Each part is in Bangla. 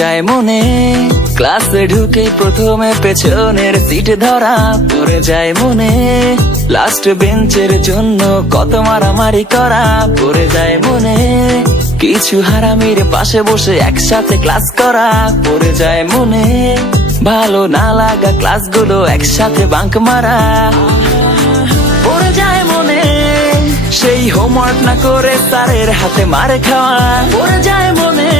যায় মনে ক্লাসে ঢুকে প্রথমে পেছনের সিট ধরা পড়ে যায় মনে লাস্ট বেঞ্চের জন্য কত মারামারি করা পড়ে যায় মনে কিছু হারামির পাশে বসে একসাথে ক্লাস করা পড়ে যায় মনে ভালো না লাগা ক্লাসগুলো একসাথে বাঙ্ক মারা পড়ে যায় মনে সেই হোমওয়ার্ক না করে স্যারের হাতে মার খাওয়া পড়ে যায় মনে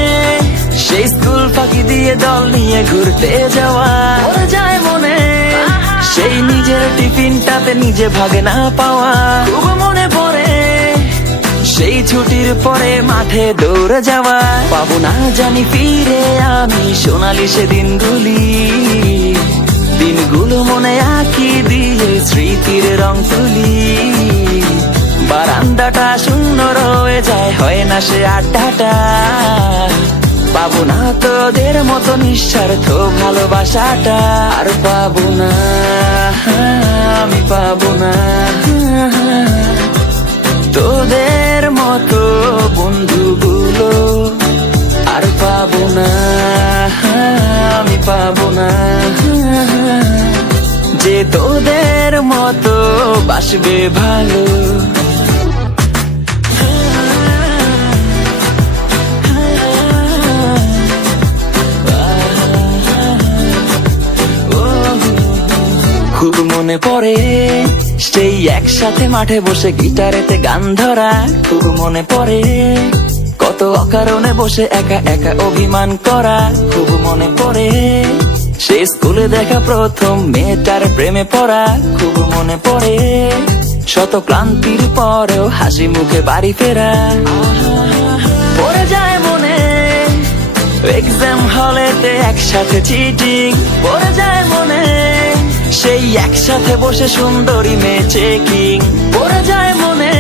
সেই স্কুল ফাঁকি দিয়ে দল নিয়ে ঘুরতে যাওয়া পড়ে যায় মনে সেই নিজের টিফিনটাতে নিজে ভাগে না পাওয়া খুব মনে পড়ে সেই ছুটির পরে মাঠে দৌড়ে যাওয়া পাবো না জানি ফিরে আমি সোনালি সে দিনগুলো মনে আঁকি দিয়ে স্মৃতির রং তুলি বারান্দাটা শূন্য রয়ে যায় হয় না সে আড্ডাটা পাবো না তোদের মতো নিঃস্বার্থ ভালোবাসাটা আর পাবো না আমি পাবো না তোদের মতো বন্ধুগুলো আর পাবো না আমি পাবো না যে তোদের মতো বাসবে ভালো খুব মনে পড়ে সেই একসাথে মাঠে বসে গিটারেতে গান ধরা খুব মনে পড়ে কত অকারণে বসে একা একা অভিমান করা খুব মনে পড়ে সেই স্কুলে দেখা প্রথম মেয়েটার প্রেমে পড়া খুব মনে পড়ে শত ক্লান্তির পরেও হাসি মুখে বাড়ি ফেরা পড়ে যায় মনে এক্সাম হলেতে একসাথে চিটিং পড়ে যায় মনে সেই একসাথে বসে সুন্দরী মেয়ে চেকিং পড়ে যায় মনে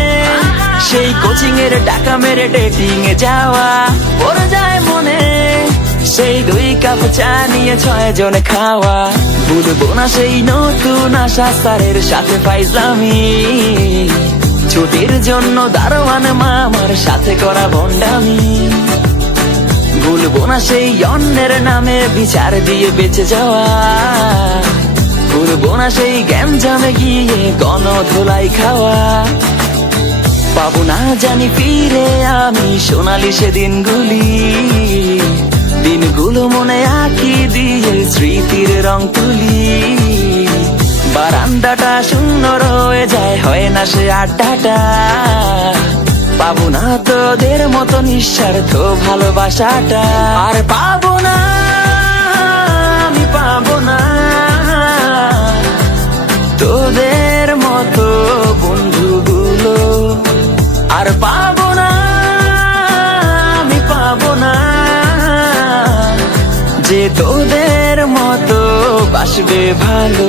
সেই কোচিং এর টাকা মেরে ডেটিং এ যাওয়া পড়ে যায় মনে সেই 2 কাপ চা নিয়ে 6 জনে খাওয়া ভুলবো না সেই নতুন আশা স্যারের সাথে ফাইজলামি ছুটির জন্য দারোয়ান মামার সাথে করা ভণ্ডামি ভুলবো না সেই অন্যের নামে বিচার দিয়ে বেঁচে যাওয়া ভুলবো না সেই গ্যাঞ্জামে গিয়ে গণধোলাই খাওয়া পাবো না জানি ফিরে আমি সোনালি সে দিনগুলো মনে আঁকি দিয়ে স্মৃতির রং তুলি বারান্দাটা শূন্য রয়ে যায় হয় না সে আড্ডাটা পাবো না তোদের মতো নিঃস্বার্থ ভালোবাসাটা আর পাবো না আমি পাবো না তোদের মতো বন্ধুগুলো আর পাবো না আমি পাবো না যে তোদের মতো বাসবে ভালো।